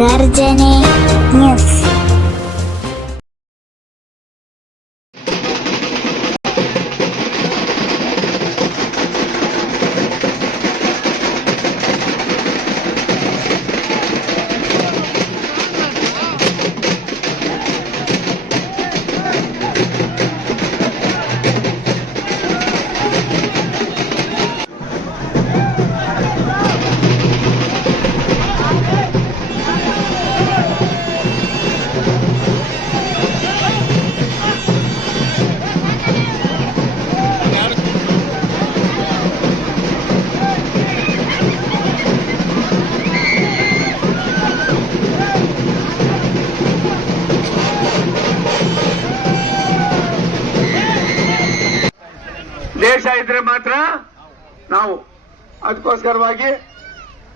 ಗರ್ಜನೆ news. ದೇಶ ಇದ್ರೆ ಮಾತ್ರ ನಾವು ಅದಕ್ಕೋಸ್ಕರವಾಗಿ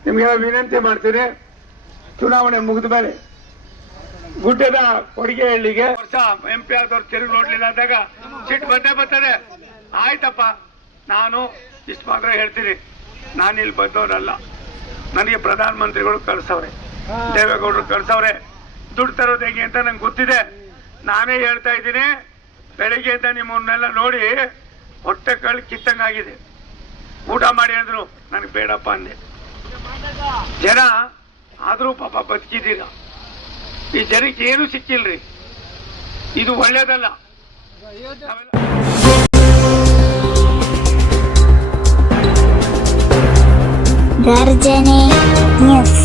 ನಿಮ್ಗೆಲ್ಲ ವಿನಂತಿ ಮಾಡ್ತೀನಿ. ಚುನಾವಣೆ ಮುಗಿದ ಮೇಲೆ ಗುಡ್ಡದ ಕೊಡುಗೆ ಹಳ್ಳಿಗೆ ವರ್ಷ MP ಆದವ್ರು ತಿರುಗಿ ನೋಡ್ಲಿಲ್ಲ ಅಂದಾಗ ಸಿಟ್ಟು ಬಂದೇ ಬರ್ತದೆ. ಆಯ್ತಪ್ಪ, ನಾನು ಇಷ್ಟು ಮಾತ್ರ ಹೇಳ್ತೀನಿ, ನಾನು ಇಲ್ಲಿ ಬಂದವನಲ್ಲ. ನನಗೆ ಪ್ರಧಾನ ಮಂತ್ರಿಗಳು ಕಳ್ಸವ್ರೆ, ದೇವೇಗೌಡರು ಕಳ್ಸವ್ರೆ. ದುಡ್ಡು ತರೋದು ಹೇಗೆ ಅಂತ ನಂಗೆ ಗೊತ್ತಿದೆ. ನಾನೇ ಹೇಳ್ತಾ ಇದ್ದೀನಿ, ಬೆಳಿಗ್ಗೆಯಿಂದ ನಿಮ್ಮನ್ನೆಲ್ಲ ನೋಡಿ ಹೊಟ್ಟೆ ಕಳ್ಳಿ ಕಿತ್ತಂಗಾಗಿದೆ. ಊಟ ಮಾಡಿ ಅಂದ್ರು ನನಗೆ ಬೇಡಪ್ಪ ಅಂದೆ. ಜನ ಆದ್ರೂ ಪಾಪ ಬದುಕಿದ್ದೀರ. ಈ ಜನಕ್ಕೆ ಏನು ಸಿಕ್ಕಿಲ್ರಿ, ಇದು ಒಳ್ಳೇದಲ್ಲ. ಗರ್ಜನೆ ನ್ಯೂಸ್.